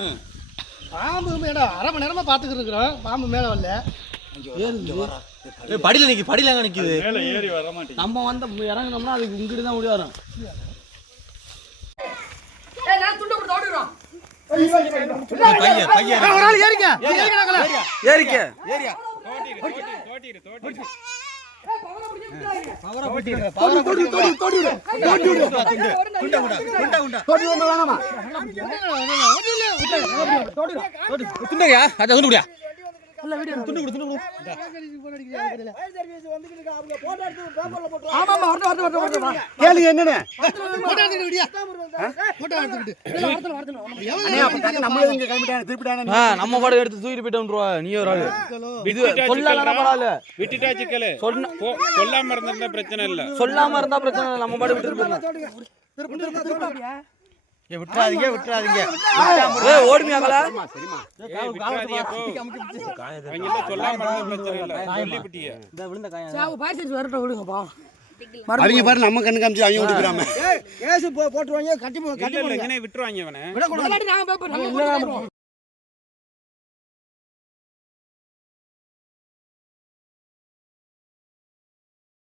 பாம்பு மேடம் 1/2 மணி நேரமா பாத்துக்கிட்டு இருக்கிறோம். பாம்பு மேல வரல. படியில நிக்கி, படியில எங்க நிக்குது? மேல ஏறி வர மாட்டேங்குது. நம்ம வந்து இறங்கினோம்னா அதுக்கு இங்கிட்டு தான் ஓடி வரும். ஒரு ஆள் ஏறிக்க. ஏறிக்க. ஏரியா. கேளுங்க என்னன்னு நம்ம கூட எடுத்து தூக்கிட்டு போயிட்டோம். நீ ஒரு ஆளு விட்டுட்டா சிக்கல சொல்லாம இருந்தா பிரச்சனை இல்ல. சொல்லாம இருந்தா பிரச்சனை இல்லை. நம்ம பாடு விட்டு போயிடலாம். விட்டுறாதீங்க. ஓடுமையாங்களா? சொல்லாம பிரச்சனை இல்ல. சொல்லிவிட்டியே. அவங்க பாரு நம்ம கண்ணு காமிச்சு அவங்க விட்டுக்கிறாம போட்டுருவாங்க கட்டி விட்டுருவாங்க.